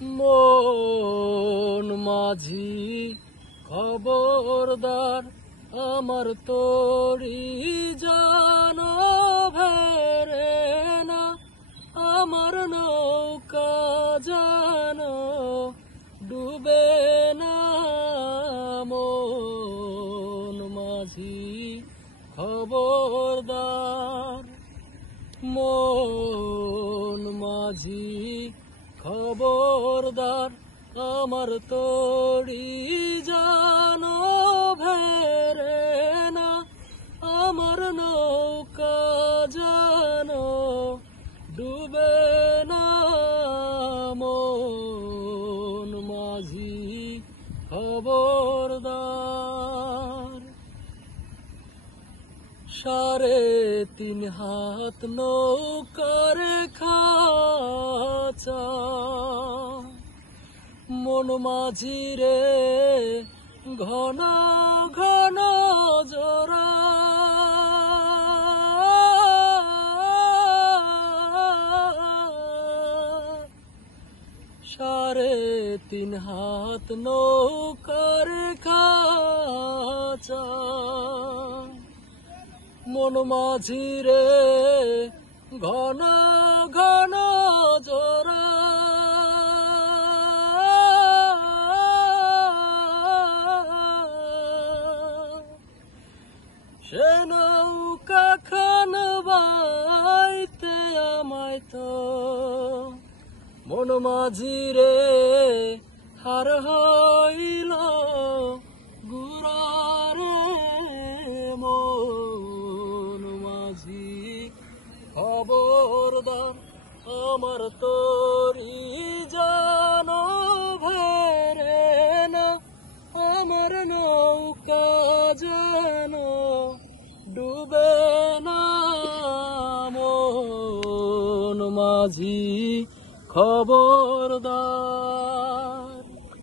মন মাঝি খবরদার, আমার তরি জানো ভেরে না, আমার নৌকা জানো ডুবে না। মন মাঝি খবরদার, মন মাঝি খবরদার, আমার তরি জানো ভেরে না, আমার নৌকা জানো ডুবে না। মন মাঝি খবরদার। 3.5 হাত নৌকার খাঁচা, মন মাঝি রে ঘন ঘন জোড়া। 3.5 হাত নৌকার খাঁচা, মন মাঝি রে ঘন ঘন জোড়া। সে নৌকা খান বাইতে আমায় তো মন মাঝি রে হার হইল গুরারে। মন মাঝি খবরদার, আমার তরি জানো ভেরে না, আমার নৌকা জানো ডুবে না। মন মাঝি খবরদার।